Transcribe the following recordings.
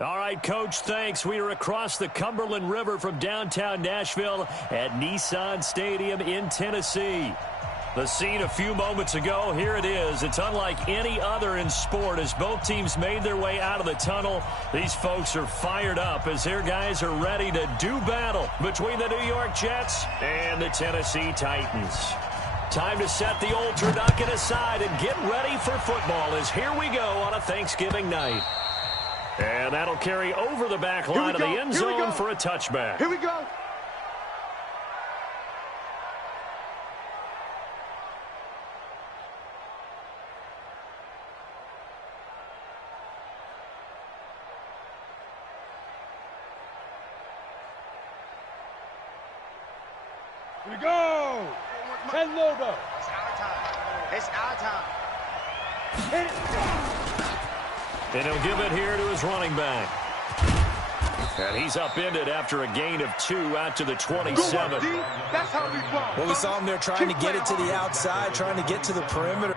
All right, Coach, thanks. We are across the Cumberland River from downtown Nashville at Nissan Stadium in Tennessee. The scene a few moments ago, here it is. It's unlike any other in sport as both teams made their way out of the tunnel. These folks are fired up as their guys are ready to do battle between the New York Jets and the Tennessee Titans. Time to set the old turducken aside and get ready for football as here we go on a Thanksgiving night. And that'll carry over the back line of the end zone for a touchback. Here we go. Here we go. Hello, though. It's our time. It's our time. Hit it. And he'll give it here to his running back. And he's upended after a gain of 2 out to the 27. That's how we play. Well, we saw him there trying to get it to the outside, trying to get to the perimeter.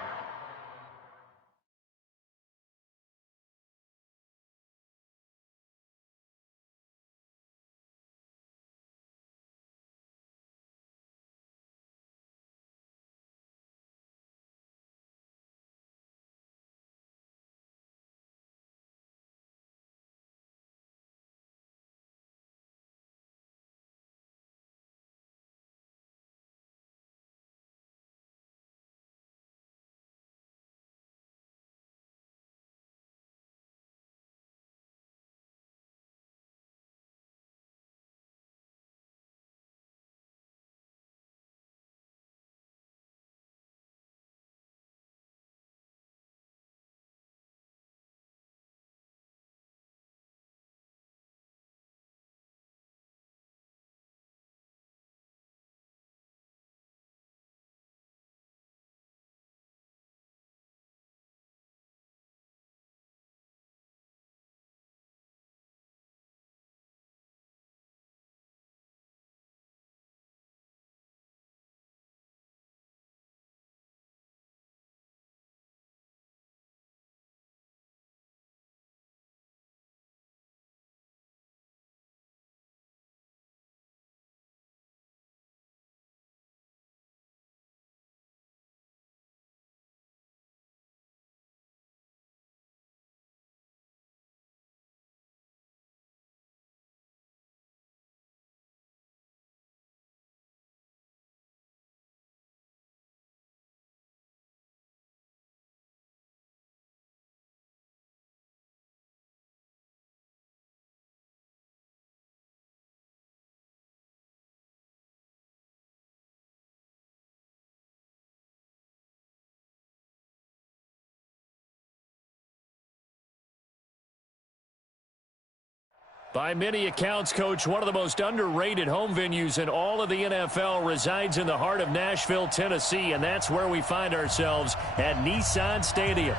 By many accounts, Coach, one of the most underrated home venues in all of the NFL resides in the heart of Nashville, Tennessee, and that's where we find ourselves at Nissan Stadium.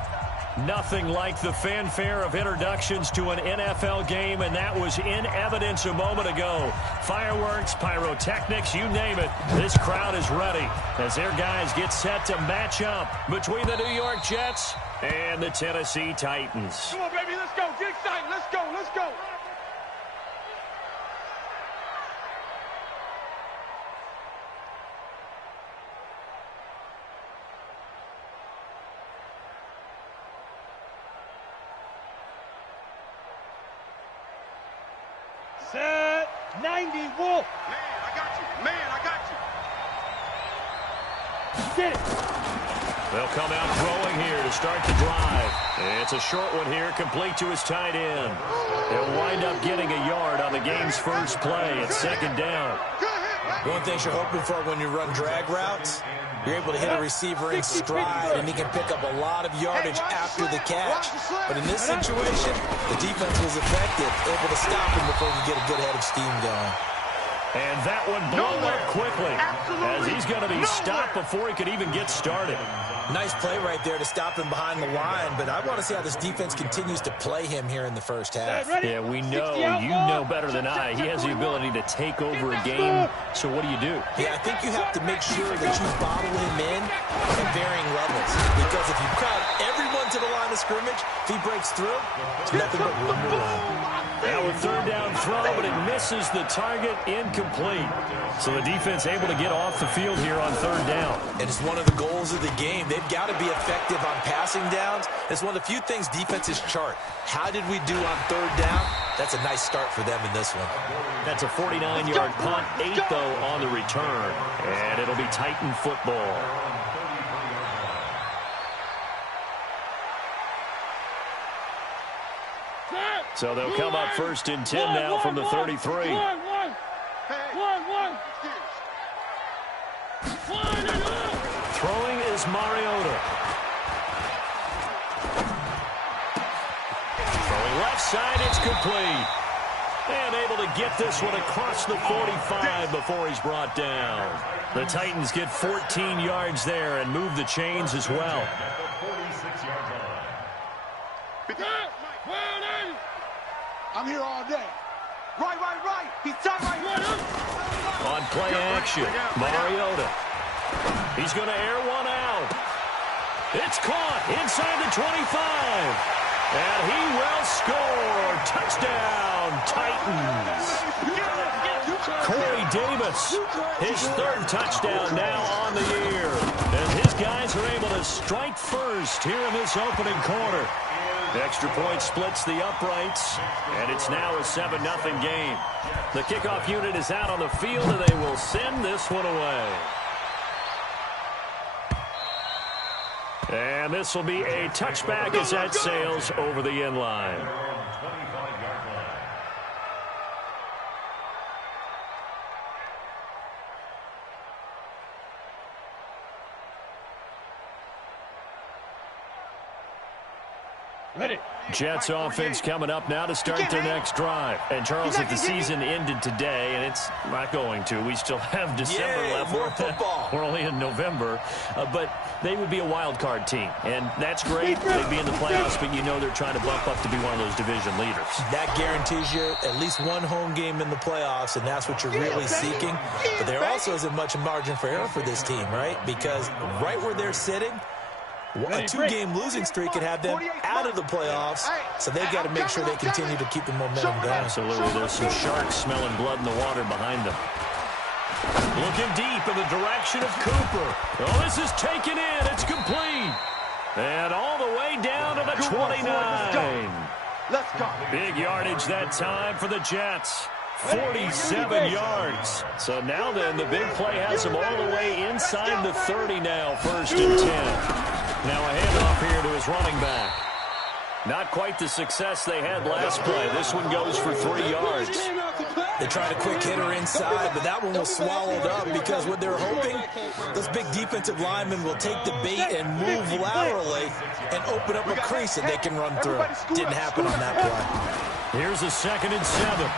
Nothing like the fanfare of introductions to an NFL game, and that was in evidence a moment ago. Fireworks, pyrotechnics, you name it. This crowd is ready as their guys get set to match up between the New York Jets and the Tennessee Titans. Come on, baby, let's go. Get excited. Let's go. Let's go. Set 90, Wolf. Man, I got you. Man, I got you. Get it. They'll come out throwing here to start the drive. It's a short one here, complete to his tight end. They'll wind up getting a yard on the game's first play. It's second down. One thing you're hoping for when you run drag routes, you're able to hit a receiver in stride, and he can pick up a lot of yardage after the catch. But in this situation, the defense was effective, able to stop him before he could get a good head of steam going. And that one blown up quickly as he's going to be stopped before he could even get started. Nice play right there to stop him behind the line, but I want to see how this defense continues to play him here in the first half. Yeah, we know, you know better than I, he has the ability to take over a game, so what do you do? Yeah, I think you have to make sure that you bottle him in at varying levels, because if you crowd everyone to the line of scrimmage, if he breaks through, it's nothing but room to run. Now a third down throw, but it misses the target, incomplete. So the defense able to get off the field here on third down. And it's one of the goals of the game. They've got to be effective on passing downs. It's one of the few things defenses chart. How did we do on third down? That's a nice start for them in this one. That's a 49-yard punt, 8 though on the return. And it'll be Titan football. So they'll come up first and 10 now from the 33. Throwing is Mariota. Throwing left side, it's complete. And able to get this one across the 45 before he's brought down. The Titans get 14 yards there and move the chains as well. I'm here all day. Right. He's done right. On play action, Mariota. He's going to air one out. It's caught inside the 25. And he will score. Touchdown, Titans. Corey Davis, his third touchdown now on the year. And his guys are able to strike first here in this opening quarter. The extra point splits the uprights, and it's now a 7-0 game. The kickoff unit is out on the field, and they will send this one away. And this will be a touchback as that sails over the end line. Ready. Jets offense coming up now to start their next drive. And, Charles, if the season ended today, and it's not going to, we still have December left. More football. We're only in November. But they would be a wild card team. And that's great. They'd be in the playoffs, but you know they're trying to bump up to be one of those division leaders. That guarantees you at least one home game in the playoffs, and that's what you're really seeking. But there also isn't much margin for error for this team, right? Because right where they're sitting, a two-game losing streak could have them out of the playoffs, so they've got to make sure they continue to keep the momentum going. Absolutely. There's some sharks smelling blood in the water behind them. Looking deep in the direction of Cooper. Oh, this is taken in. It's complete. And all the way down to the 29. Let's go. Big yardage that time for the Jets. 47 yards. So now then, the big play has them all the way inside the 30 now, first and 10. Now a handoff here to his running back. Not quite the success they had last play. This one goes for 3 yards. They tried a quick hitter inside, but that one was swallowed up because what they're hoping, those big defensive linemen will take the bait and move laterally and open up a crease that they can run through. Didn't happen on that play. Here's a 2nd and 7.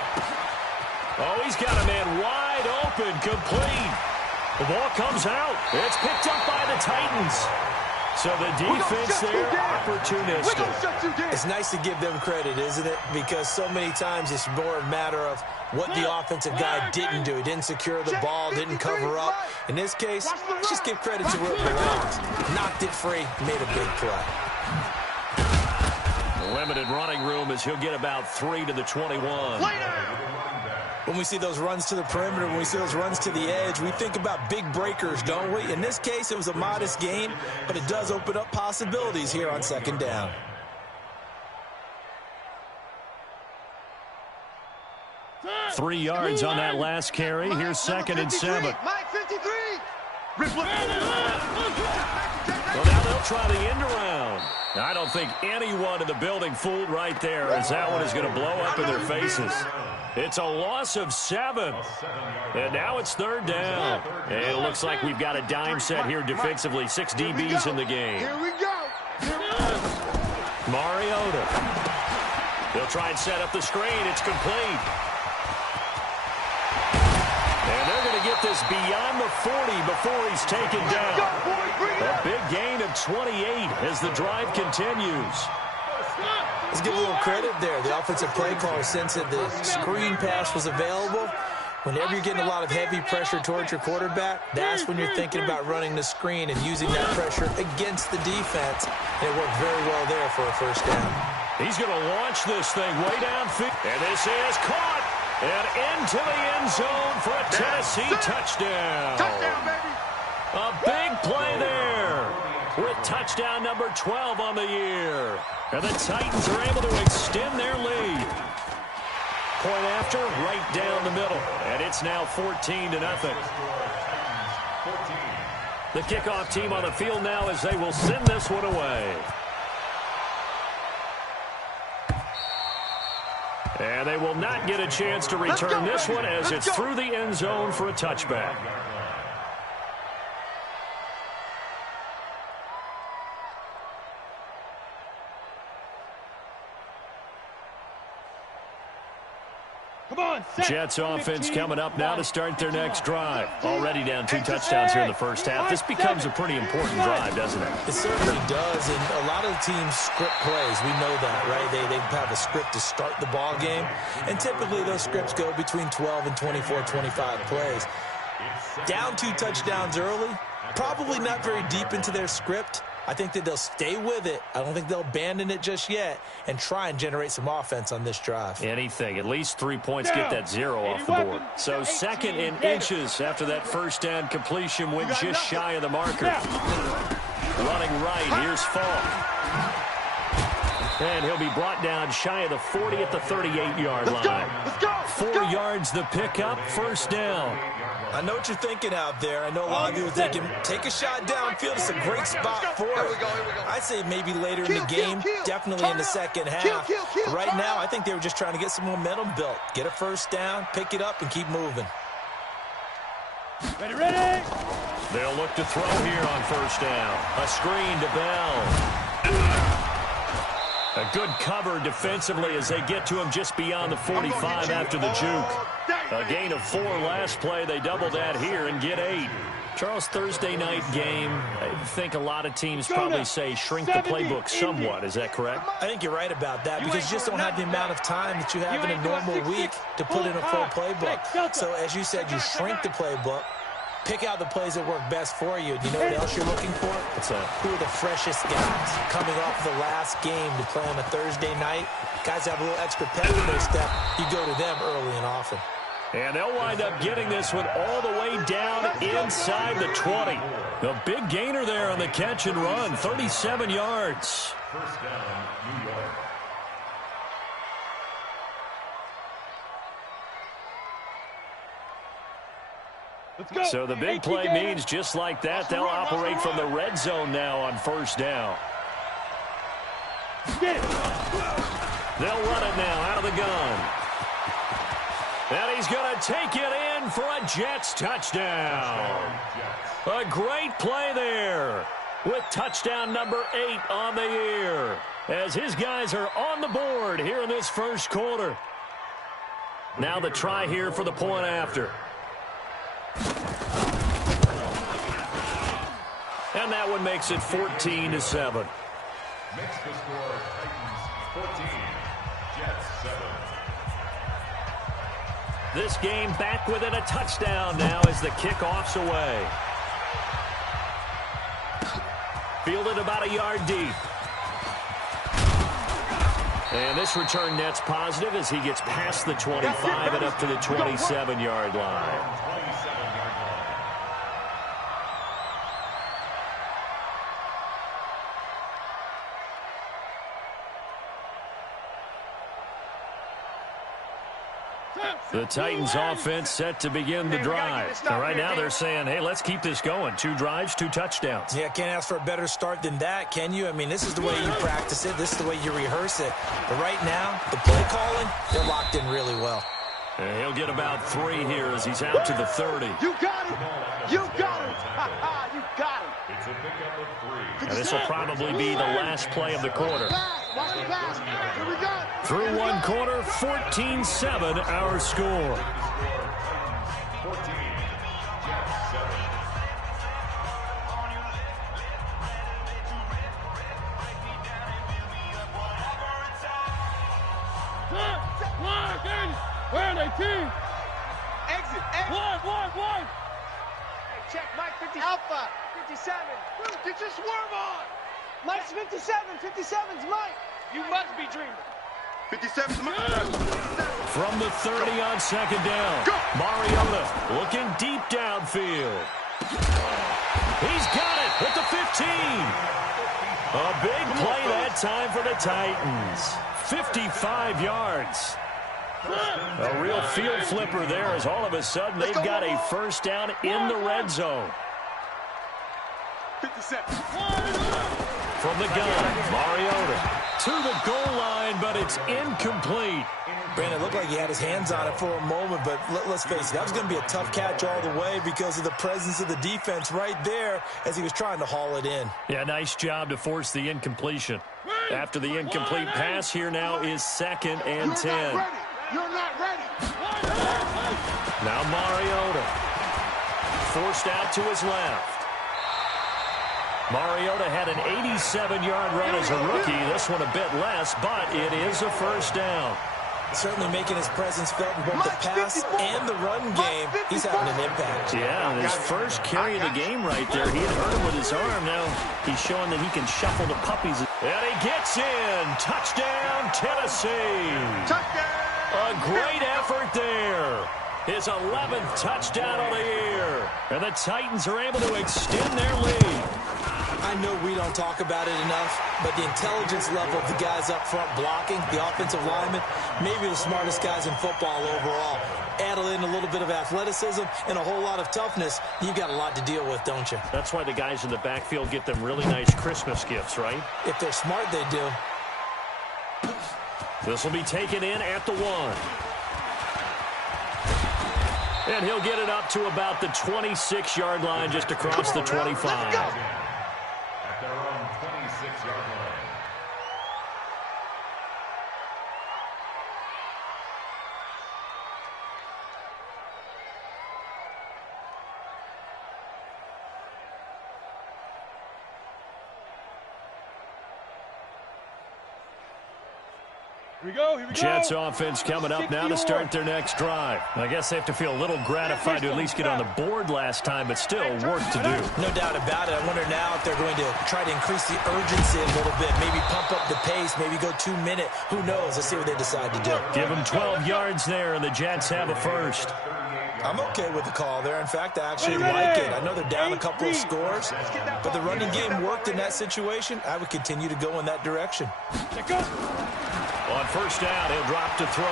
Oh, he's got a man wide open, complete. The ball comes out. It's picked up by the Titans. So the defense there, opportunistic. It's nice to give them credit, isn't it? Because so many times it's more a matter of what the offensive guy didn't do. He didn't secure the ball, didn't cover up. In this case, let's just give credit to where it belongs. Knocked it free, made a big play. Limited running room as he'll get about 3 to the 21. When we see those runs to the perimeter, when we see those runs to the edge, we think about big breakers, don't we? In this case, it was a modest gain, but it does open up possibilities here on 2nd down. Three yards on that last carry. Here's 2nd and 7. Mike 53. Well, now they'll try the end around. I don't think anyone in the building fooled right there, as that one is going to blow up in their faces. It's a loss of 7. And now it's 3rd down. And it looks like we've got a dime set here defensively. 6 DBs in the game. Here we go. Mariota. They'll try and set up the screen. It's complete. And they're going to to get this beyond the 40 before he's taken down. A big gain of 28 as the drive continues. Let's give a little credit there. The offensive play caller sensed that the screen pass was available. Whenever you're getting a lot of heavy pressure towards your quarterback, that's when you're thinking about running the screen and using that pressure against the defense. And it worked very well there for a first down. He's going to launch this thing way downfield. And this is caught and into the end zone for a Tennessee touchdown. Touchdown, baby. A big play there with touchdown number 12 on the year. And the Titans are able to extend their lead. Point after, right down the middle. And it's now 14-0. The kickoff team on the field now as they will send this one away. And they will not get a chance to return this one as it's through the end zone for a touchback. Jets offense coming up now to start their next drive. Already down 2 touchdowns here in the first half. This becomes a pretty important drive, doesn't it? It certainly does, and a lot of the teams script plays. We know that, right? They have a script to start the ball game, and typically those scripts go between 12 and 24, 25 plays. Down 2 touchdowns early, probably not very deep into their script. I think that they'll stay with it. I don't think they'll abandon it just yet and try and generate some offense on this drive. Anything. At least 3 points get that 0 off the board. So 2nd and inches after that first down completion went just shy of the marker. Running right. Here's Falk. And he'll be brought down shy of the 40 at the 38-yard line. 4 yards the pickup. First down. I know what you're thinking out there. I know a lot of you are thinking, take a shot downfield. It's a great spot for it. I'd say maybe later in the game, definitely in the second half. But right now, I think they were just trying to get some momentum built. Get a first down, pick it up, and keep moving. Ready. They'll look to throw here on first down. A screen to Bell. A good cover defensively as they get to him just beyond the 45 after the juke. A gain of 4 last play. They double that here and get 8. Charles, Thursday night game, I think a lot of teams probably say shrink the playbook somewhat. Is that correct? I think you're right about that because you just don't have the amount of time that you have in a normal week to put in a full playbook. So as you said, you shrink the playbook. Pick out the plays that work best for you. You know what else you're looking for? What's that? Who are the freshest guys coming off the last game to play on a Thursday night? Guys have a little extra pep in their step. You go to them early and often. And they'll wind up getting this one all the way down inside the 20. The big gainer there on the catch and run, 37 yards. First down, New York. So the big play means just like that, they'll operate from the red zone now on first down. They'll run it now out of the gun. And he's going to take it in for a Jets touchdown. A great play there with touchdown number 8 on the year as his guys are on the board here in this first quarter. Now the try here for the point after. And that one makes it 14-7. Makes the score Titans 14, Jets 7. This game back within a touchdown now as the kickoff's away. Fielded about a yard deep. And this return net's positive as he gets past the 25 and up to the 27-yard line. The Titans offense set to begin the drive. And right now they're saying, hey, let's keep this going. 2 drives, 2 touchdowns. Yeah, can't ask for a better start than that, can you? I mean, this is the way you practice it. This is the way you rehearse it. But right now, the play calling, they're locked in really well. And he'll get about 3 here as he's out to the 30. You got him. You got him. You got him. It's a pickup of 3. And this will probably be the last play of the quarter. Watch the pass. Here we go. Through one quarter, 14-7 our score. Where are they, team? Exit. One. Hey, check Mike 50. Alpha 57. Get your swerve on. Mike's 57. 57's Mike. You must be dreaming. 57's Mike. From the 30 on second down. Mariota looking deep downfield. He's got it at the 15. A big play that time for the Titans. 55 yards. A real field flipper there as all of a sudden they've got a first down in the red zone. 57. From the gun, Mariota to the goal line, but it's incomplete. Brandon, it looked like he had his hands on it for a moment, but let's face it, that was going to be a tough catch all the way because of the presence of the defense right there as he was trying to haul it in. Yeah, nice job to force the incompletion. After the incomplete pass, here now is 2nd and 10. You're not ready. Now Mariota forced out to his left. Mariota had an 87-yard run as a rookie. This one a bit less, but it is a first down. Certainly making his presence felt in both the pass and the run game. He's having an impact. Yeah, his first carry of the game right there. He had hurt him with his arm. Now he's showing that he can shuffle the puppies. And he gets in. Touchdown, Tennessee. Touchdown. A great effort there. His 11th touchdown of the year. And the Titans are able to extend their lead. I know we don't talk about it enough, but the intelligence level of the guys up front blocking, the offensive linemen, maybe the smartest guys in football overall. Add in a little bit of athleticism and a whole lot of toughness, you've got a lot to deal with, don't you? That's why the guys in the backfield get them really nice Christmas gifts, right? If they're smart, they do. This will be taken in at the 1. And he'll get it up to about the 26-yard line just across the 25. At their own 26-yard line. Here we go. Jets offense coming up now to start their next drive. I guess they have to feel a little gratified to at least get on the board last time, but still work to do. No doubt about it. I wonder now if they're going to try to increase the urgency a little bit, maybe pump up the pace, maybe go 2-minute. Who knows? Let's see what they decide to do. Give them 12 yards there, and the Jets have a first. I'm okay with the call there. In fact, I actually like it. I know they're down a couple of scores, but the running game worked in that situation. I would continue to go in that direction. On first down, he'll drop to throw.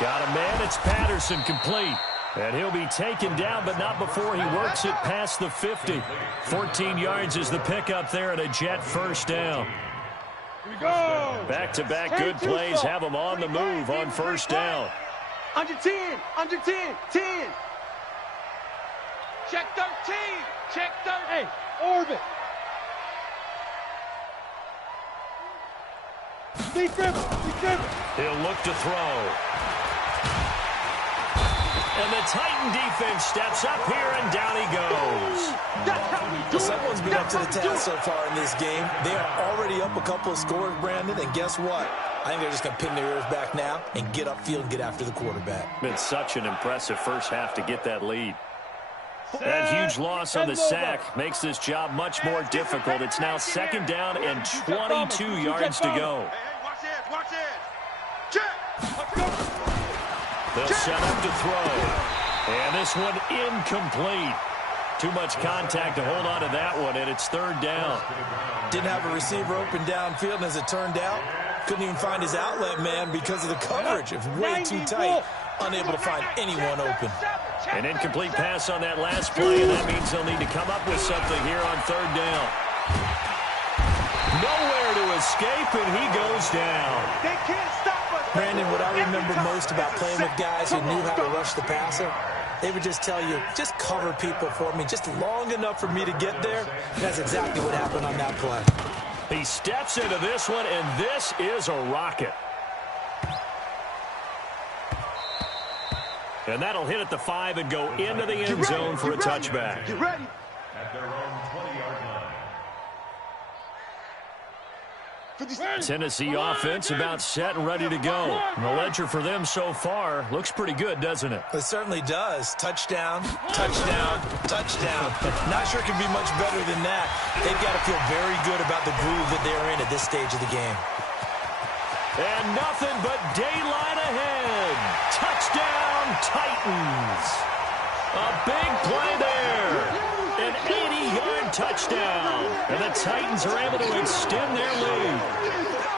Got a man. It's Patterson, complete. And he'll be taken down, but not before he works it past the 50. 14 yards is the pickup there at a Jet first down. Here we go. Back-to-back good plays have him on the move on first down. Under 10. 10. Check 13. Check 13. Hey, orbit. Deep dribble. He'll look to throw. And the Titan defense steps up here, and down he goes. Someone's been up to the task so far in this game. They are already up a couple of scores, Brandon, and guess what? I think they're just going to pin their ears back now and get upfield and get after the quarterback. Been such an impressive first half to get that lead. That huge loss on the sack makes this job much more difficult. It's now second down and 22 yards to go. Watch this. Check. They'll set up to throw. And this one incomplete. Too much contact to hold on to that one, and it's third down. Didn't have a receiver open downfield, and as it turned out, couldn't even find his outlet man because of the coverage. It was way too tight, unable to find anyone open. An incomplete pass on that last play, and that means they'll need to come up with something here on third down. Nowhere to escape, and he goes down. They can't stop us. Brandon, what I remember most about playing with guys who knew how to rush the passer, they would just tell you, just cover people for me, just long enough for me to get there. And that's exactly what happened on that play. He steps into this one, and this is a rocket. And that'll hit at the 5 and go into the end zone for a touchback. You ready? At their own 20-yard line. Tennessee offense about set and ready to go. And the ledger for them so far looks pretty good, doesn't it? It certainly does. Touchdown, touchdown, touchdown. Not sure it can be much better than that. They've got to feel very good about the groove that they're in at this stage of the game. And nothing but daylight ahead. Touchdown, Titans. A big play there. An 80-yard touchdown. And the Titans are able to extend their lead.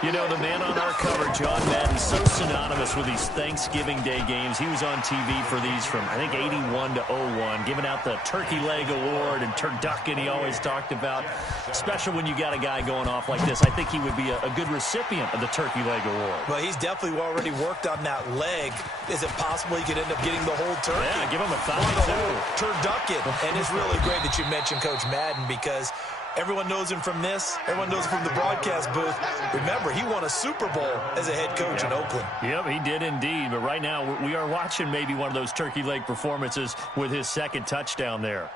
You know, the man on our cover, John Madden, so synonymous with these Thanksgiving Day games. He was on TV for these from, I think, 81 to 01, giving out the Turkey Leg Award and turducken he always talked about. Special when you got a guy going off like this. I think he would be a good recipient of the Turkey Leg Award. Well, he's definitely already worked on that leg. Is it possible he could end up getting the whole turkey? Yeah, give him a thigh, too. Turducken. And it's really great that you mentioned Coach Madden, because everyone knows him from this. Everyone knows him from the broadcast booth. Remember, he won a Super Bowl as a head coach in Oakland. Yep, he did indeed. But right now, we are watching maybe one of those turkey leg performances with his second touchdown there.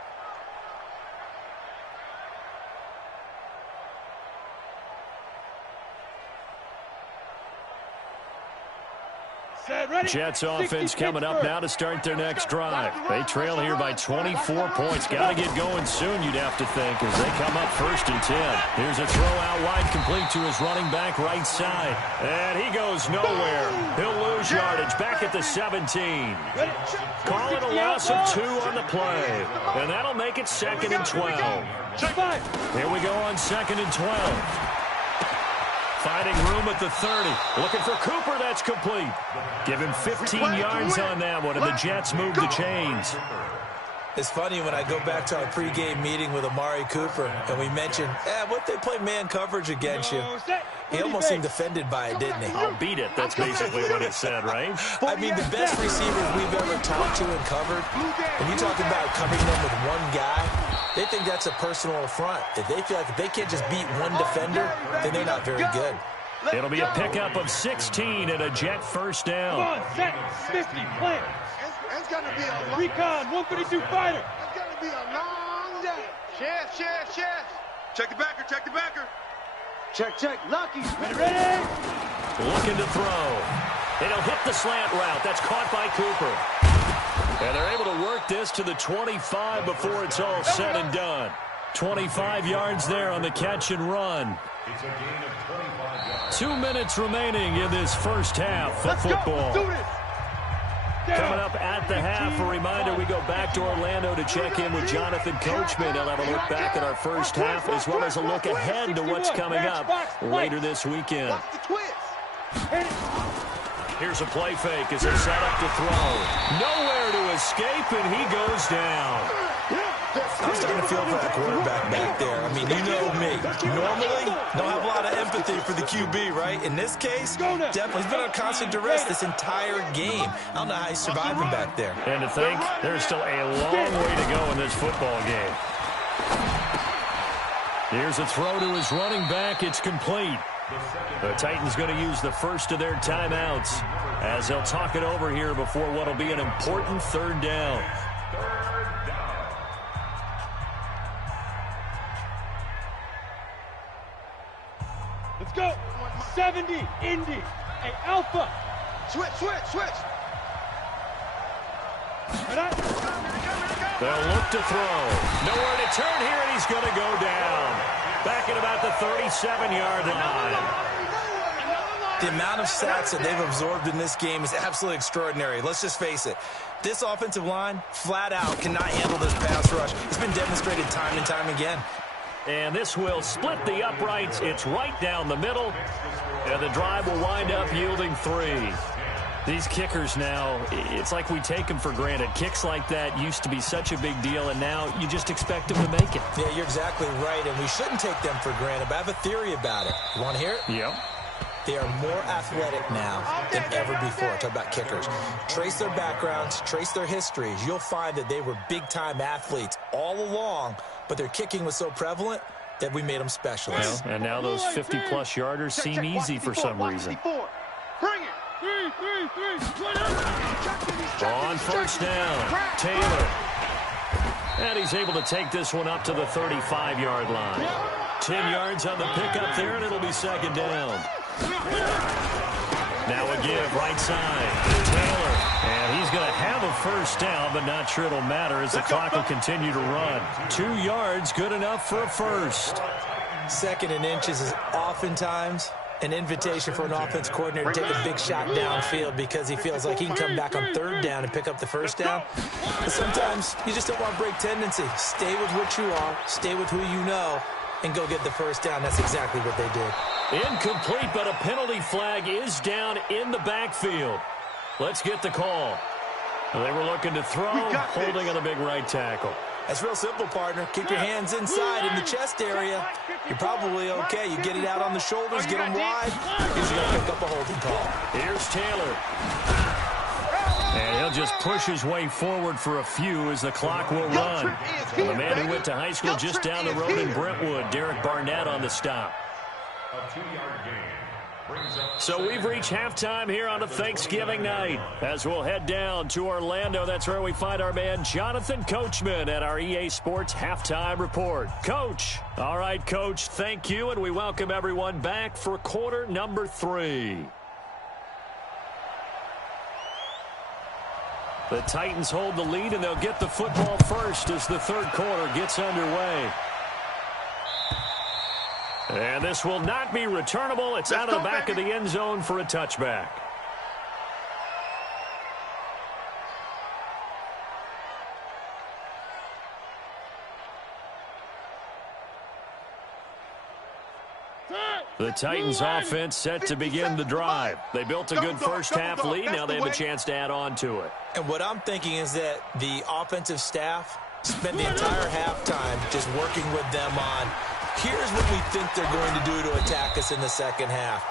Jets offense coming up now to start their next drive. They trail here by 24 points. Got to get going soon, you'd have to think, as they come up 1st and 10. Here's a throw out wide, complete to his running back right side. And he goes nowhere. He'll lose yardage back at the 17. Call it a loss of 2 on the play. And that'll make it 2nd and 12. Here we go on 2nd and 12. Finding room at the 30. Looking for Cooper. That's complete. Give him 15 yards on that one, and the Jets move the chains. It's funny when I go back to our pregame meeting with Amari Cooper, and we mentioned, what they play man coverage against you. He almost seemed offended by it, didn't he? I'll beat it. That's basically what it said, right? I mean, the best receivers we've ever talked to and covered, and you talk about covering them with one guy, they think that's a personal affront. If they feel like if they can't just beat one defender, then they're not very good. It'll be a pickup of 16 and a Jet first down. Come on, set, 50, plant. It's going to be a long Recon, 132 fighter. It's going to be a long day. Chest. Check the backer, check the backer. Check. Lucky. Ready? Looking to throw. It'll hit the slant route. That's caught by Cooper. And they're able to work this to the 25 before it's all said and done. 25 yards there on the catch and run. It's a gain of 25 yards. 2 minutes remaining in this first half of football. Let's do this. Coming up at the half, a reminder, we go back to Orlando to check in with Jonathan Coachman. He'll have a look back at our first half, as well as a look ahead to what's coming up later this weekend. Here's a play fake as they set up to throw. Nowhere to escape, and he goes down. I'm starting to feel for the quarterback back there. I mean, you know me. Normally, don't have a lot of empathy for the QB, right? In this case, definitely. He's been on constant duress this entire game. I don't know how he's surviving back there. And to think, there's still a long way to go in this football game. Here's a throw to his running back. It's complete. The Titans going to use the first of their timeouts as they'll talk it over here before what will be an important 3rd down. Let's go. 70, Indy. Hey, Alpha. Switch. They'll look to throw. Nowhere to turn here, and he's going to go down. Back at about the 37-yard line. The amount of sacks that they've absorbed in this game is absolutely extraordinary. Let's just face it. This offensive line, flat out, cannot handle this pass rush. It's been demonstrated time and time again. And this will split the uprights. It's right down the middle. And the drive will wind up yielding 3. These kickers now, it's like we take them for granted. Kicks like that used to be such a big deal, and now you just expect them to make it. Yeah, you're exactly right, and we shouldn't take them for granted, but I have a theory about it. You want to hear it? Yep. They are more athletic now than ever before. Talk about kickers. Trace their backgrounds, trace their histories. You'll find that they were big-time athletes all along, but their kicking was so prevalent that we made them specialists. Well, and now those 50-plus yarders seem easy for some reason. Bring it. 3. On first down, Taylor. And he's able to take this one up to the 35-yard line. 10 yards on the pickup there, and it'll be second down. Now a give right side to Taylor. And he's going to have a first down, but not sure it'll matter as the clock will continue to run. 2 yards, good enough for a first. 2nd and inches is oftentimes an invitation for an offense coordinator to take a big shot downfield because he feels like he can come back on 3rd down and pick up the first down. But sometimes you just don't want to break tendency. Stay with what you are, stay with who you know, and go get the first down. That's exactly what they did. Incomplete, but a penalty flag is down in the backfield. Let's get the call. They were looking to throw, holding on the big right tackle. That's real simple, partner. Keep your hands inside in the chest area. You're probably okay. You get it out on the shoulders, get them wide. He's going to pick up a holding call. Here's Taylor. And he'll just push his way forward for a few as the clock will run. And the man who went to high school just down the road in Brentwood, Derek Barnett, on the stop. A 2-yard gain. So we've reached halftime here on a Thanksgiving night. As we'll head down to Orlando, that's where we find our man Jonathan Coachman at our EA Sports Halftime Report. Coach. All right, Coach, thank you, and we welcome everyone back for quarter number 3. The Titans hold the lead, and they'll get the football first as the 3rd quarter gets underway. And this will not be returnable. It's out of the back of the end zone for a touchback. The Titans offense set to begin the drive. They built a good first half lead. Now they have a chance to add on to it. And what I'm thinking is that the offensive staff spent the entire halftime just working with them on, here's what we think they're going to do to attack us in the second half.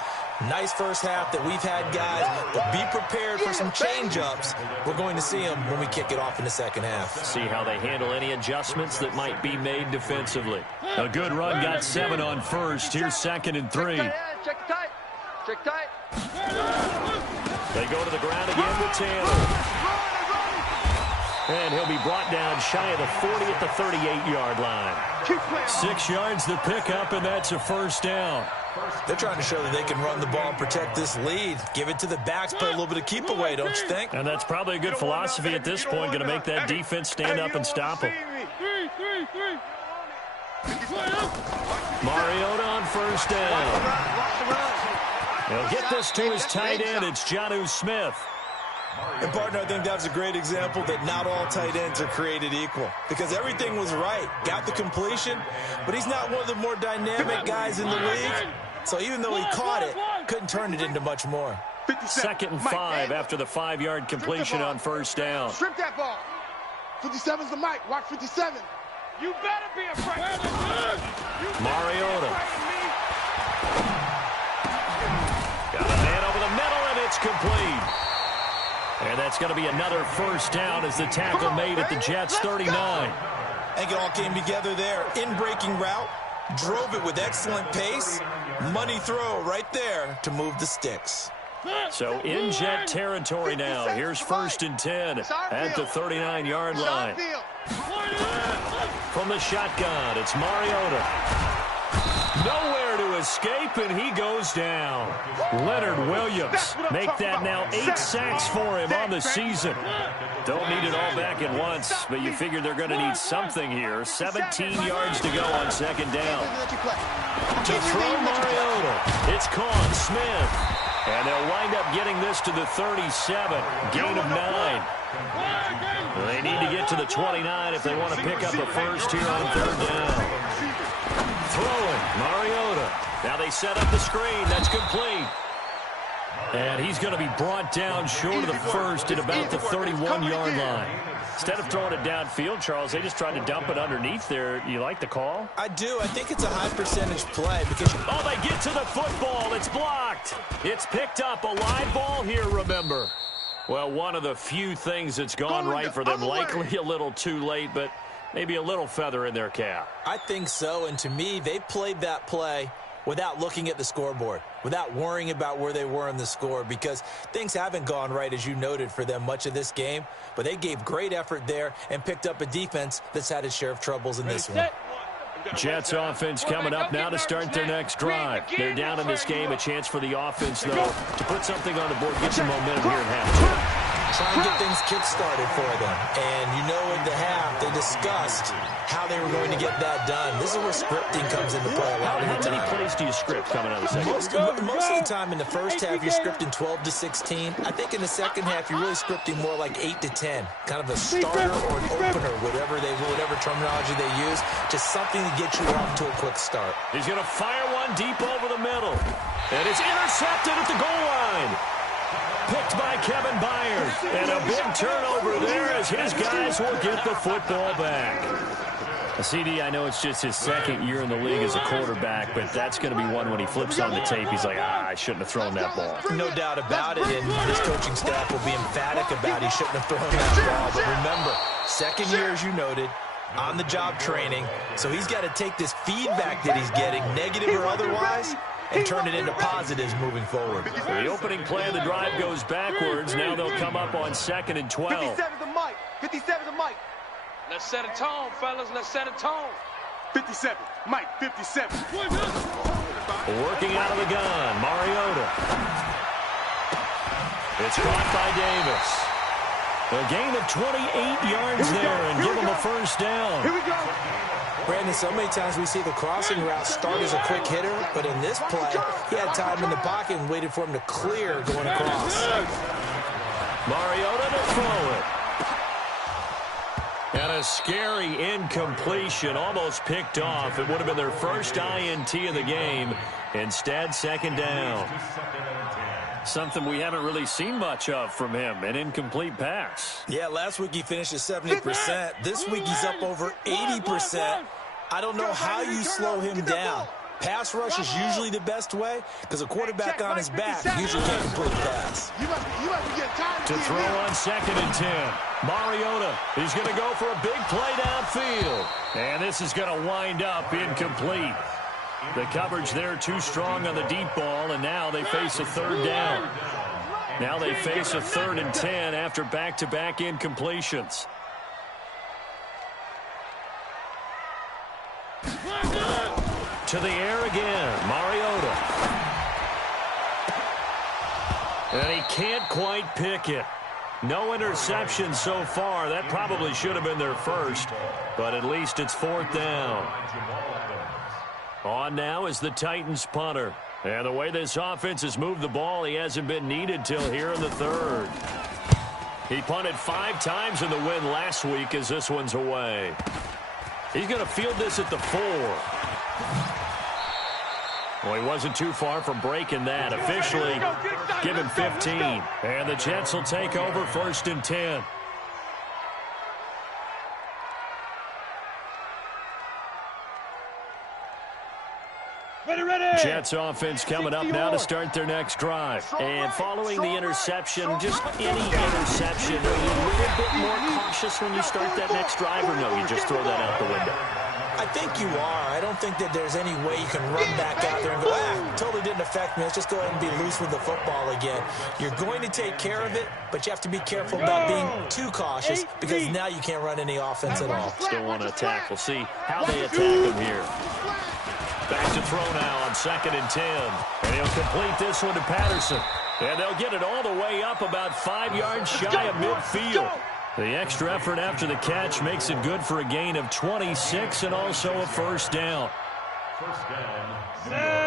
Nice first half that we've had, guys, but be prepared for some change-ups. We're going to see them when we kick it off in the second half. See how they handle any adjustments that might be made defensively. A good run, got 7 on first. Here's 2nd and 3. Check tight. Check tight. They go to the ground again with Taylor. And he'll be brought down shy of the 40 at the 38-yard line. 6 yards the pickup, and that's a first down. They're trying to show that they can run the ball and protect this lead. Give it to the backs, play a little bit of keep away, don't you think? And that's probably a good philosophy at this point, going to make that defense stand up and stop them. Mariota on first down. He'll get this to his tight end. It's Jonnu Smith. And, partner, I think that was a great example that not all tight ends are created equal because everything was right. Got the completion, but he's not one of the more dynamic guys in the league. So even though he caught it, couldn't turn it into much more. 2nd and 5 after the 5-yard completion on first down. Strip that ball. 57's the mic. Watch 57. You better be afraid. Mariota. Got a man over the middle, and it's complete. And that's going to be another first down as the tackle made at the Jets' 39. I think it all came together there. In-breaking route, drove it with excellent pace. Money throw right there to move the sticks. So in Jet territory now. Here's 1st and 10 at the 39-yard line. From the shotgun, it's Mariota. Nowhere to escape, and he goes down. Leonard Williams make that now 8 sacks for him on the season. Don't need it all back at once, but you figure they're going to need something here. 17 yards to go on 2nd down. To throw Mariota, it's caught. Smith. And they'll wind up getting this to the 37. Gain of 9. They need to get to the 29 if they want to pick up a first here on 3rd down. Throwing, Mariota. Now they set up the screen. That's complete. And he's going to be brought down short of the first at about the 31-yard line. Instead of throwing it downfield, Charles, they just tried to dump it underneath there. You like the call? I do. I think it's a high-percentage play because they get to the football. It's blocked. It's picked up. A live ball here, remember. Well, one of the few things that's gone right for them. Likely a little too late, but maybe a little feather in their cap. I think so, and to me, they played that play without looking at the scoreboard, without worrying about where they were in the score, because things haven't gone right, as you noted, for them much of this game, but they gave great effort there and picked up a defense that's had its share of troubles in this one. Jets offense coming up now to start their next drive. They're down in this game. A chance for the offense, though, to put something on the board, get some momentum here in half. Try and get things kick-started for them. And you know in the half, they discussed how they were going to get that done. This is where scripting comes into play a lot of the time. How many plays do you script coming out of the second? Most of the time in the first half, you're scripting 12 to 16. I think in the second half, you're really scripting more like 8 to 10. Kind of a starter or an opener, whatever terminology they use. Just something to get you off to a quick start. He's going to fire one deep over the middle. And it's intercepted at the goal line. Picked by Kevin Byers. And a big turnover there as his guys will get the football back. CD, I know it's just his second year in the league as a quarterback, but that's going to be one when he flips on the tape. He's like, I shouldn't have thrown that ball. No doubt about it, and this coaching staff will be emphatic about he shouldn't have thrown that ball. But remember, second year, as you noted, on-the-job training, so he's got to take this feedback that he's getting, negative or otherwise, and turn it into positives moving forward. The opening play of the drive goes backwards. Now they'll come up on 2nd and 12. 57 to Mike. 57 to Mike. Let's set a tone, fellas. Let's set a tone. 57. Mike, 57. Working out of the gun, Mariota. It's caught by Davis. A gain of 28 yards there and give him a first down. Here we go. Brandon, so many times we see the crossing route start as a quick hitter, but in this play, he had time in the pocket and waited for him to clear going across. Mariota to throw it. And a scary incompletion, almost picked off. It would have been their first INT of the game. Instead, 2nd down. Something we haven't really seen much of from him, an incomplete pass. Yeah, last week he finished at 70%. This week he's up over 80%. I don't know how you slow him down. Pass rush is usually the best way because a quarterback on his back usually can't complete a pass. To throw on 2nd and 10. Mariota, he's going to go for a big play downfield. And this is going to wind up incomplete. The coverage there too strong on the deep ball, and now they face a 3rd down. Now they face a 3rd and 10 after back-to-back incompletions. To the air again, Mariota. And he can't quite pick it. No interception so far. That probably should have been their first, but at least it's 4th down. On now is the Titans punter. And the way this offense has moved the ball, he hasn't been needed till here in the 3rd. He punted 5 times in the win last week as this one's away. He's going to field this at the 4. Well, he wasn't too far from breaking that. Officially, give him 15. And the Jets will take over 1st and 10. Jets offense coming up now to start their next drive. And following the interception, just any interception, are you a little bit more cautious when you start that next drive, or no, you just throw that out the window? I think you are. I don't think that there's any way you can run back out there and go, totally didn't affect me. Let's just go ahead and be loose with the football again. You're going to take care of it, but you have to be careful about being too cautious because now you can't run any offense at all. Still want to attack. We'll see how they attack him here. Back to throw now on 2nd and 10. And he'll complete this one to Patterson. And they'll get it all the way up about 5 yards shy of midfield. The extra effort after the catch makes it good for a gain of 26 and also a 1st down.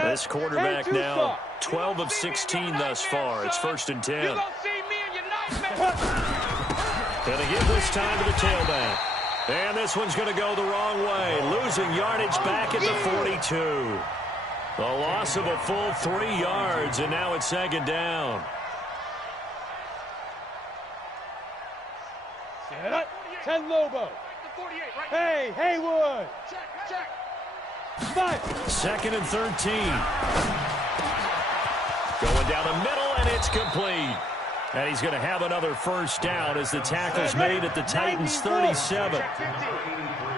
This quarterback now 12 of 16 thus far. It's 1st and 10. And they give this time to the tailback. And this one's going to go the wrong way. Losing yardage back at the 42. The loss of a full 3 yards, and now it's 2nd down. Set up. 10 Lobo. Hey, Haywood. Check. 2nd and 13. Going down the middle, and it's complete. And he's going to have another 1st down as the tackle's made at the Titans' 37.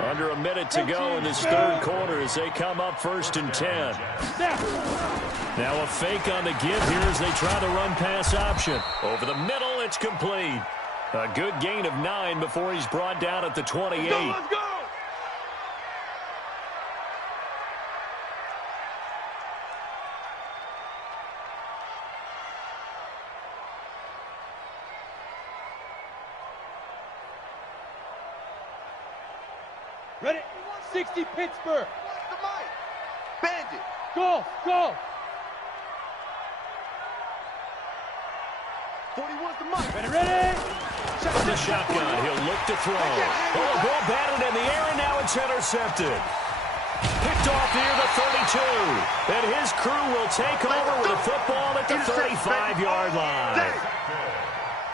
Under a minute to go in this 3rd quarter as they come up 1st and 10. Now a fake on the give here as they try the run-pass option. Over the middle, it's complete. A good gain of 9 before he's brought down at the 28. Let's go. Ready? 60 Pittsburgh. The mic. Bandit. Go, go. 41's the mic. Ready? From the shotgun, he'll look to throw. Oh, ball batted in the air, and now it's intercepted. Picked off near the 32. And his crew will take over with a football at the 35-yard line.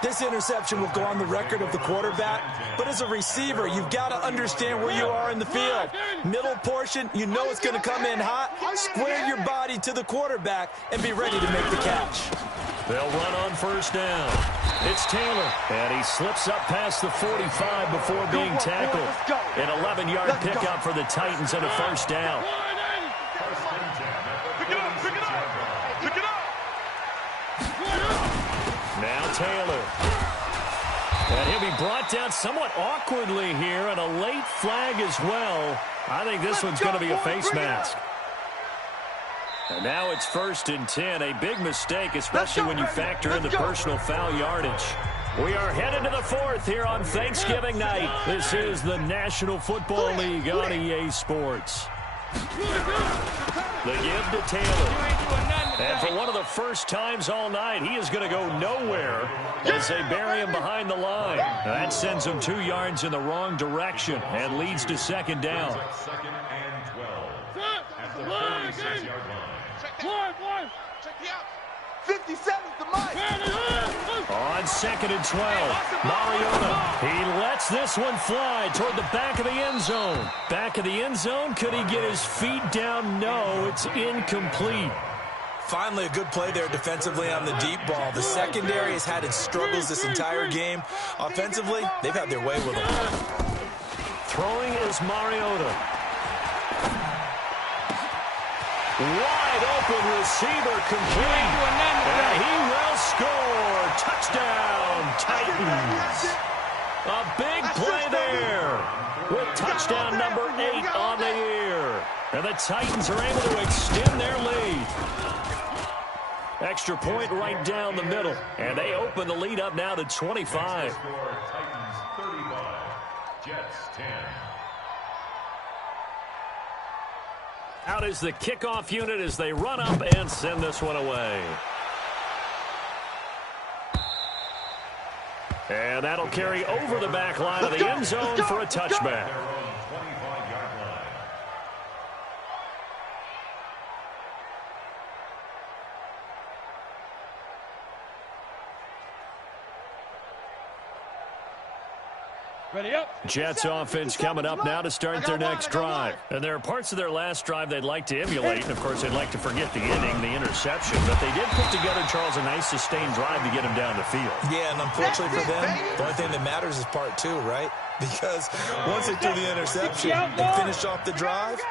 This interception will go on the record of the quarterback, but as a receiver, you've got to understand where you are in the field. Middle portion, you know it's going to come in hot. Square your body to the quarterback and be ready to make the catch. They'll run on first down. It's Taylor, and he slips up past the 45 before being tackled. An 11-yard pickup for the Titans and a first down. Pick it up, pick it up. Pick it up. Now Taylor. And he'll be brought down somewhat awkwardly here, and a late flag as well. I think this one's going to be a face mask. And now it's 1st and 10. A big mistake, especially when you factor in the personal foul yardage. We are headed to the 4th here on Thanksgiving night. This is the National Football League on EA Sports. The give to Taylor. And for one of the first times all night, he is going to go nowhere as they bury him behind the line. That sends him 2 yards in the wrong direction and leads to 2nd down. 2nd and 12 at the 46-yard line. Check the out. 57's the mic. On 2nd and 12, Mariota. He lets this one fly toward the back of the end zone. Back of the end zone. Could he get his feet down? No, it's incomplete. Finally, a good play there defensively on the deep ball. The secondary has had its struggles this entire game. Offensively, they've had their way with them. Throwing is Mariota. Wide open receiver complete. And he will score. Touchdown, Titans. A big play there with touchdown number 8 on the year. And the Titans are able to extend their lead. Extra point right down the middle. And they open the lead up now to 25. Titans 35, Jets 10. Out is the kickoff unit as they run up and send this one away. And that'll carry over the back line of the end zone for a touchback. Ready up. Jets offense coming up now to start their next drive. And there are parts of their last drive they'd like to emulate. And, of course, they'd like to forget the inning, the interception. But they did put together, Charles, a nice sustained drive to get him down the field. Yeah, and unfortunately for them, the only thing that matters is part 2, right? Because once they do the interception and finish off the drive,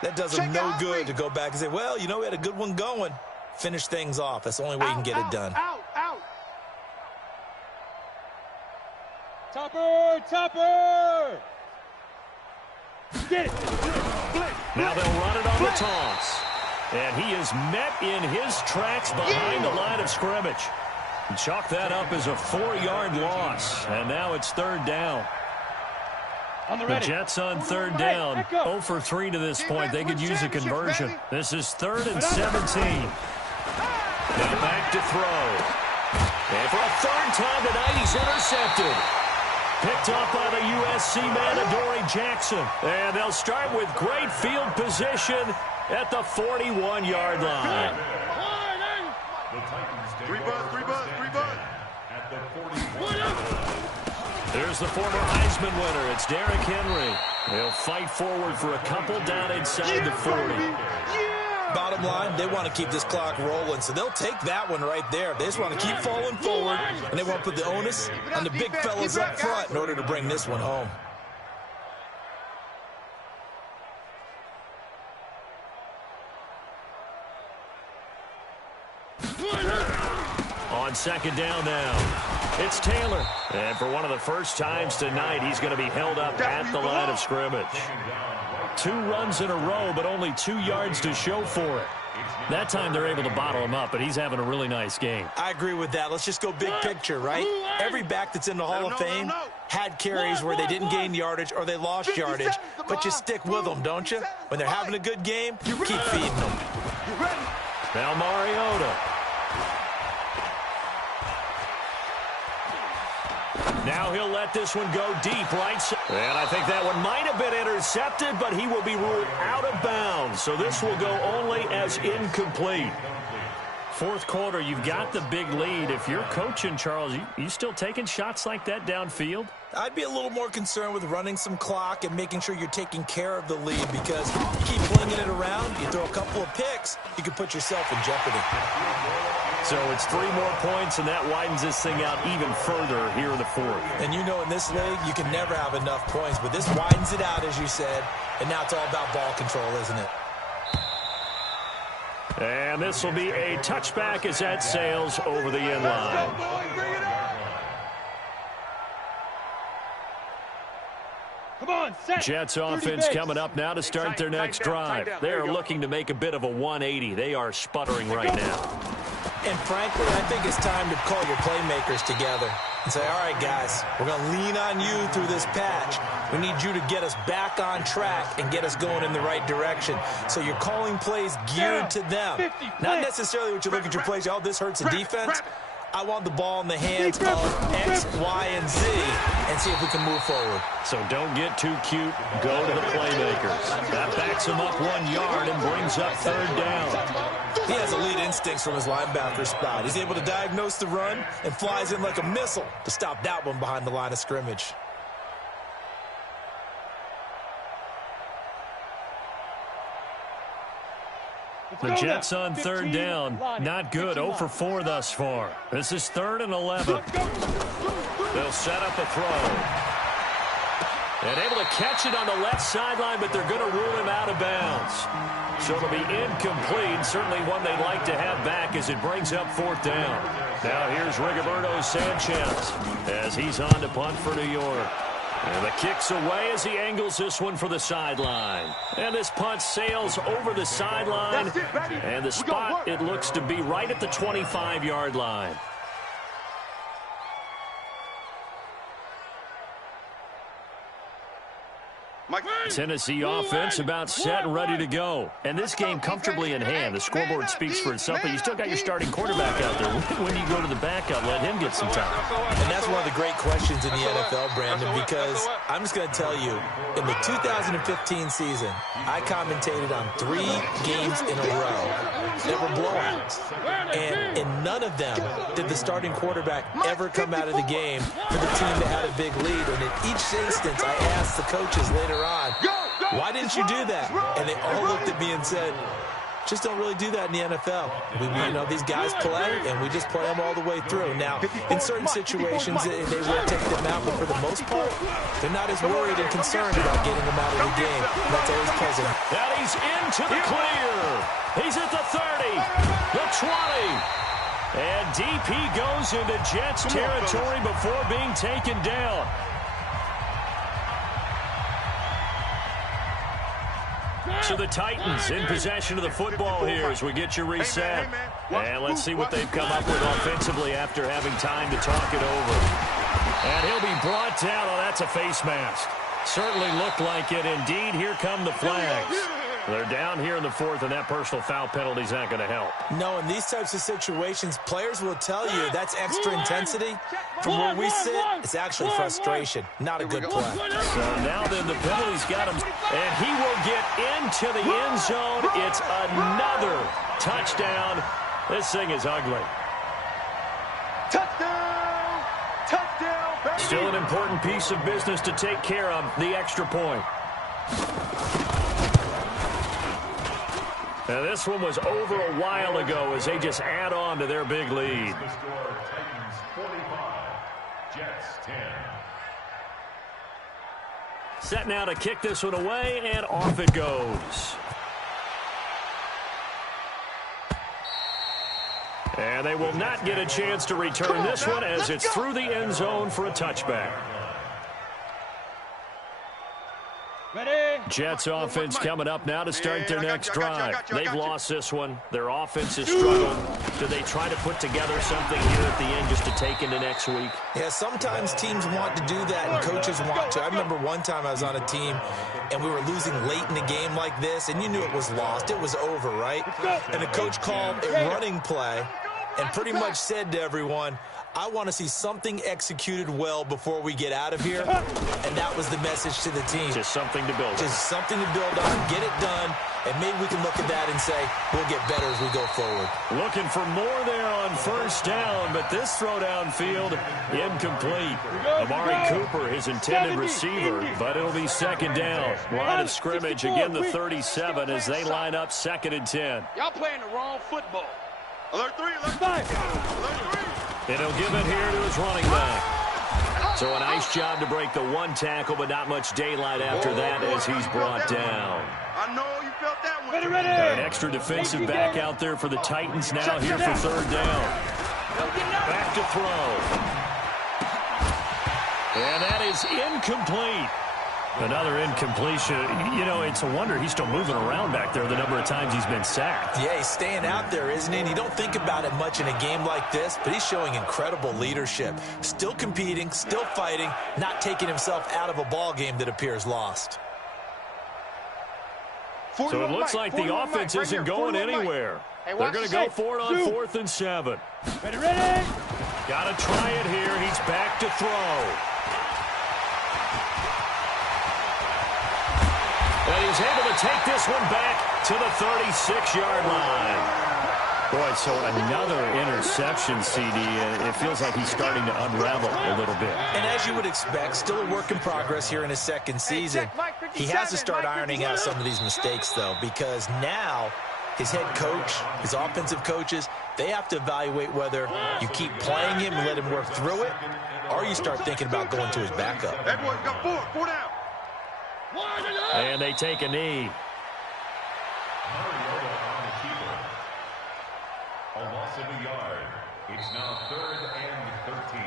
that does them no good to go back and say, well, you know, we had a good one going. Finish things off. That's the only way you can get it done. Topper, Topper! Get it! Now they'll run it on the toss. And he is met in his tracks behind the line of scrimmage. Chalk that up as a 4-yard loss. And now it's 3rd down. The Jets on 3rd down. 0 for 3 to this point. They could use a conversion. This is 3rd and 17. Now back to throw. And for a 3rd time tonight, he's intercepted. Picked up by the USC man, Adoree Jackson. And they'll start with great field position at the 41-yard line. The Titans take 3 bucks. at the 41. There's the former Heisman winner. It's Derrick Henry. He'll fight forward for a couple down inside the 40. Bottom line, they want to keep this clock rolling, so they'll take that one right there. They just want to keep falling forward, and they want to put the onus on the big fellas up front in order to bring this one home. On 2nd down now, it's Taylor. And for one of the first times tonight, he's going to be held up at the line of scrimmage. 2 runs in a row, but only 2 yards to show for it. That time they're able to bottle him up, but he's having a really nice game. I agree with that. Let's just go big picture, right? Every back that's in the Hall of Fame had carries where they didn't gain yardage or they lost yardage, but you stick with them, don't you? When they're having a good game, you keep feeding them. Now Mariota. Now he'll let this one go deep, right? And I think that one might have been intercepted, but he will be ruled out of bounds. So this will go only as incomplete. Fourth quarter, you've got the big lead. If you're coaching, Charles, you still taking shots like that downfield? I'd be a little more concerned with running some clock and making sure you're taking care of the lead, because you keep flinging it around, you throw a couple of picks, you can put yourself in jeopardy. So it's 3 more points, and that widens this thing out even further here in the fourth. And you know in this league, you can never have enough points, but this widens it out, as you said, and now it's all about ball control, isn't it? And this will be a touchback as that sails over the end line. Come on, set. Jets offense coming up now to start their next drive. They are looking to make a bit of a 180. They are sputtering right now. And frankly, I think it's time to call your playmakers together and say, all right, guys, we're going to lean on you through this patch. We need you to get us back on track and get us going in the right direction. So you're calling plays geared to them. Not necessarily what you look at your plays, oh, this hurts the defense. I want the ball in the hands of X, Y, and Z and see if we can move forward. So don't get too cute. Go to the playmakers. That backs him up 1 yard and brings up 3rd down. He has elite instincts from his linebacker spot. He's able to diagnose the run and flies in like a missile to stop that one behind the line of scrimmage. The Jets on 3rd down. Not good. 0 for 4 thus far. This is 3rd and 11. They'll set up a throw. And able to catch it on the left sideline, but they're going to rule him out of bounds. So it'll be incomplete. Certainly one they'd like to have back as it brings up 4th down. Now here's Rigoberto Sanchez as he's on to punt for New York. And the kick's away as he angles this one for the sideline. And this punt sails over the sideline. And the spot, it looks to be right at the 25-yard line. Tennessee offense about set and ready to go. And this game comfortably in hand. The scoreboard speaks for itself, but you still got your starting quarterback out there. When you go to the backup, let him get some time. And that's one of the great questions in the NFL, Brandon, because I'm just going to tell you, in the 2015 season, I commentated on 3 games in a row that were blowouts. And in none of them did the starting quarterback ever come out of the game for the team that had a big lead. And in each instance, I asked the coaches later on, why didn't you do that? And they all looked at me and said, just don't really do that in the NFL. These guys play, and we just play them all the way through. Now, in certain situations, they will take them out, but for the most part, they're not as worried and concerned about getting them out of the game. And that's always pleasant. And he's into the clear. He's at the 30, the 20. And DP goes into Jets territory before being taken down. So the Titans in possession of the football here as we get you reset. And let's see what they've come up with offensively after having time to talk it over. And he'll be brought down. Oh, that's a face mask. Certainly looked like it. Indeed, here come the flags. They're down here in the 4th, and that personal foul penalty is not going to help. No, in these types of situations, players will tell you that's extra intensity. From where we sit, it's actually frustration, not a good play. So now then the penalty's got him, and he will get into the end zone. It's another touchdown. This thing is ugly. Touchdown! Touchdown, baby! Still an important piece of business to take care of, the extra point. Now this one was over a while ago as they just add on to their big lead. Titans 45, Jets 10. Set now to kick this one away, and off it goes. And they will not get a chance to return this one as it's through the end zone for a touchback. Ready? Jets offense coming up now to start their next drive. They've lost this one. Their offense has struggled. Do they try to put together something here at the end just to take into next week? Yeah, sometimes teams want to do that and coaches want to. I remember one time I was on a team and we were losing late in a game like this, and you knew it was lost. It was over, right? And the coach called a running play and pretty much said to everyone, I want to see something executed well before we get out of here. And that was the message to the team. Just something to build on. Just something to build on, get it done, and maybe we can look at that and say, we'll get better as we go forward. Looking for more there on first down, but this throw downfield, incomplete. Amari Cooper, his intended receiver, but it'll be second down. Line of scrimmage, again the 37 as they line up 2nd and 10. Y'all playing the wrong football. Alert 3, alert 5. Alert 3. And he'll give it here to his running back. So a nice job to break the one tackle, but not much daylight after that as he's brought down. I know you felt that one. Ready. An extra defensive back out there for the Titans now here for 3rd down. Back to throw. And that is incomplete. Another incompletion. You know, it's a wonder he's still moving around back there the number of times he's been sacked. Yeah, he's staying out there, isn't he? And you don't think about it much in a game like this, but he's showing incredible leadership. Still competing, still fighting, not taking himself out of a ball game that appears lost. So it looks like the offense isn't going anywhere. They're going to go for it on 4th and 7. Ready. Got to try it here. He's back to throw. And he's able to take this one back to the 36-yard line. Boy, so another interception, CD. It feels like he's starting to unravel a little bit. And as you would expect, still a work in progress here in his 2nd season. He has to start ironing out some of these mistakes, though, because now his head coach, his offensive coaches, they have to evaluate whether you keep playing him and let him work through it, or you start thinking about going to his backup. Everyone got 4 down. And they take a knee. A loss of a yard. It's now 3rd and 13.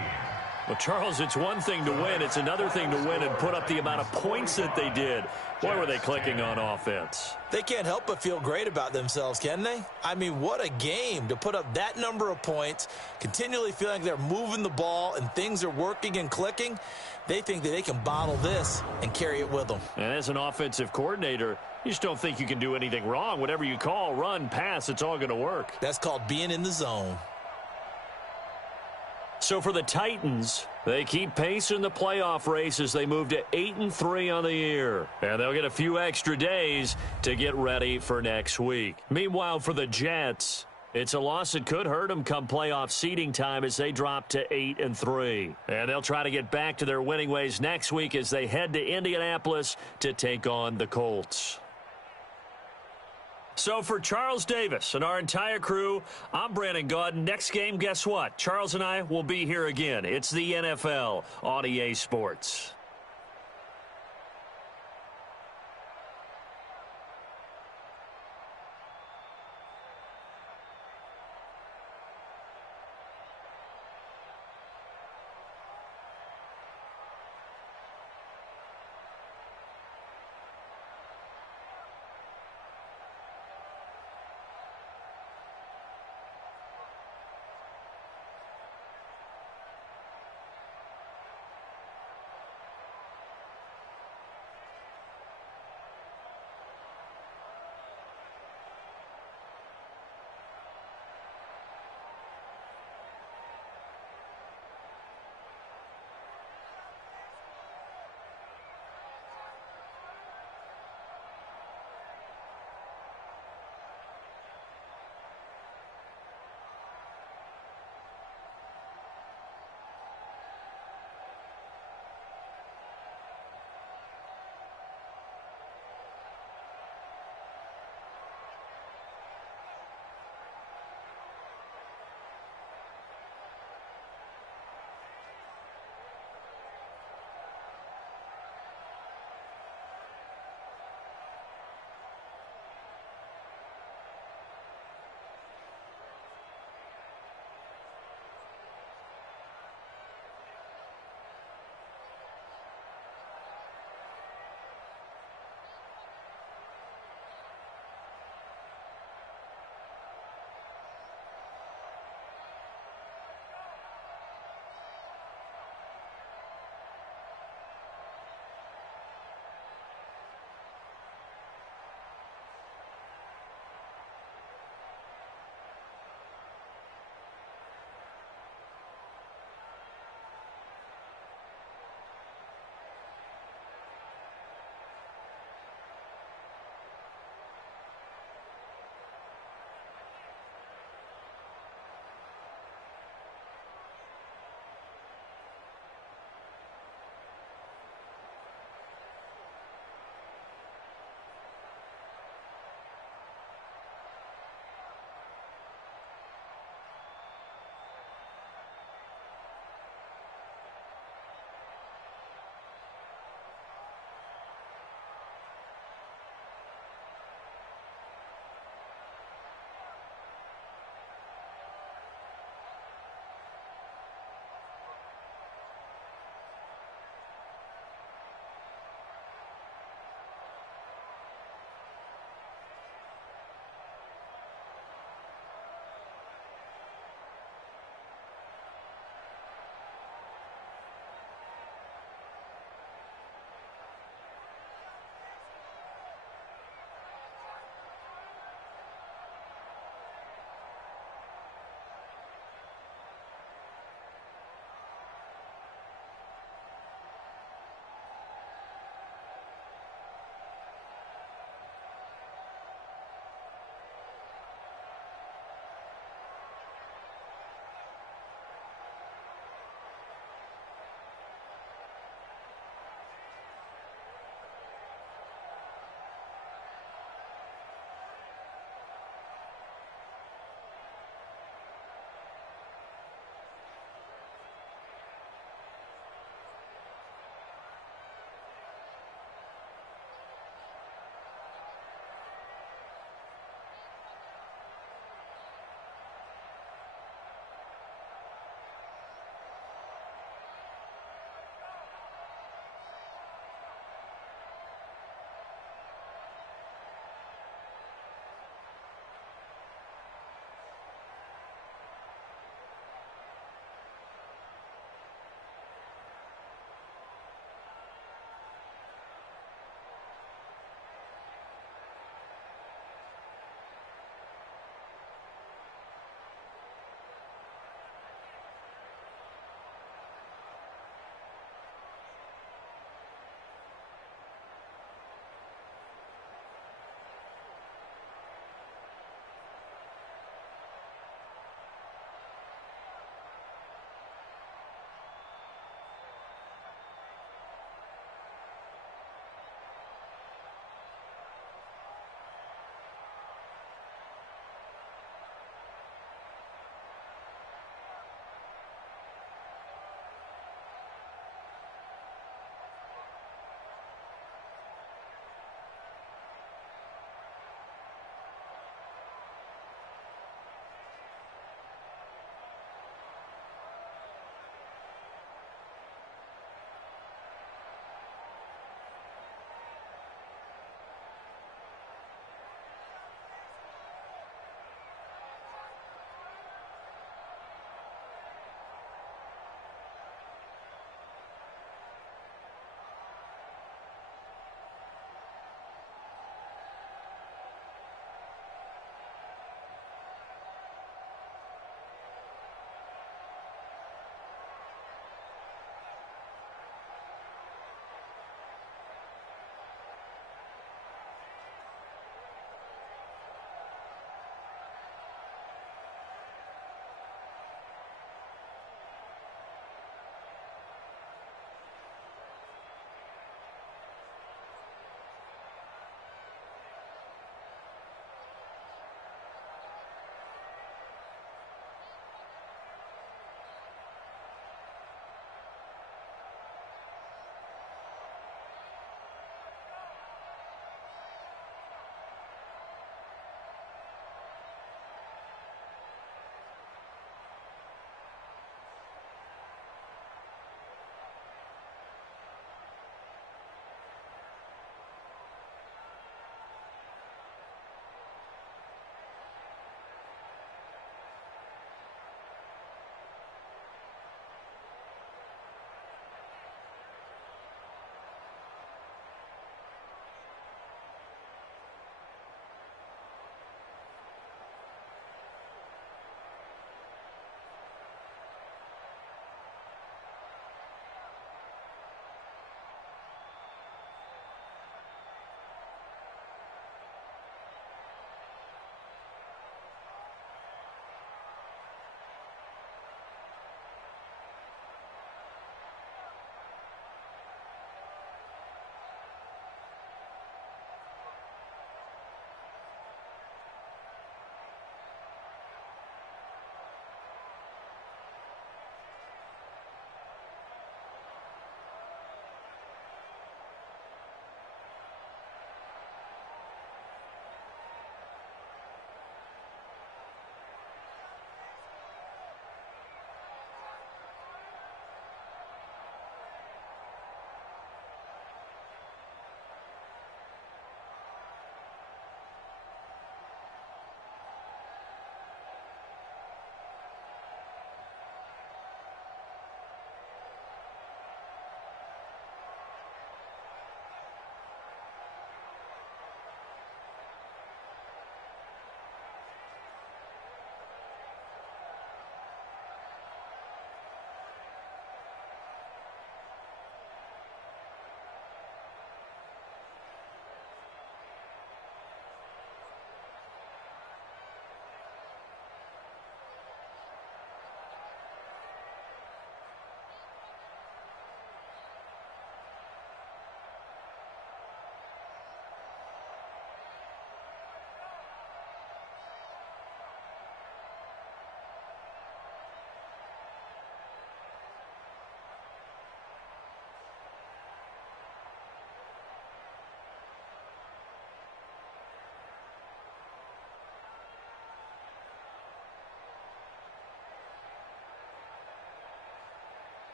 Well, Charles, it's one thing to win. It's another thing to win and put up the amount of points that they did. Boy, were they clicking on offense. They can't help but feel great about themselves, can they? I mean, what a game to put up that number of points, continually feeling like they're moving the ball and things are working and clicking. They think that they can bottle this and carry it with them. And as an offensive coordinator, you just don't think you can do anything wrong. Whatever you call, run, pass, it's all going to work. That's called being in the zone. So for the Titans, they keep pace in the playoff race as they move to 8-3 on the year. And they'll get a few extra days to get ready for next week. Meanwhile, for the Jets, it's a loss that could hurt them come playoff seeding time as they drop to 8-3. And they'll try to get back to their winning ways next week as they head to Indianapolis to take on the Colts. So for Charles Davis and our entire crew, I'm Brandon Gaudin. Next game, guess what? Charles and I will be here again. It's the NFL on EA Sports.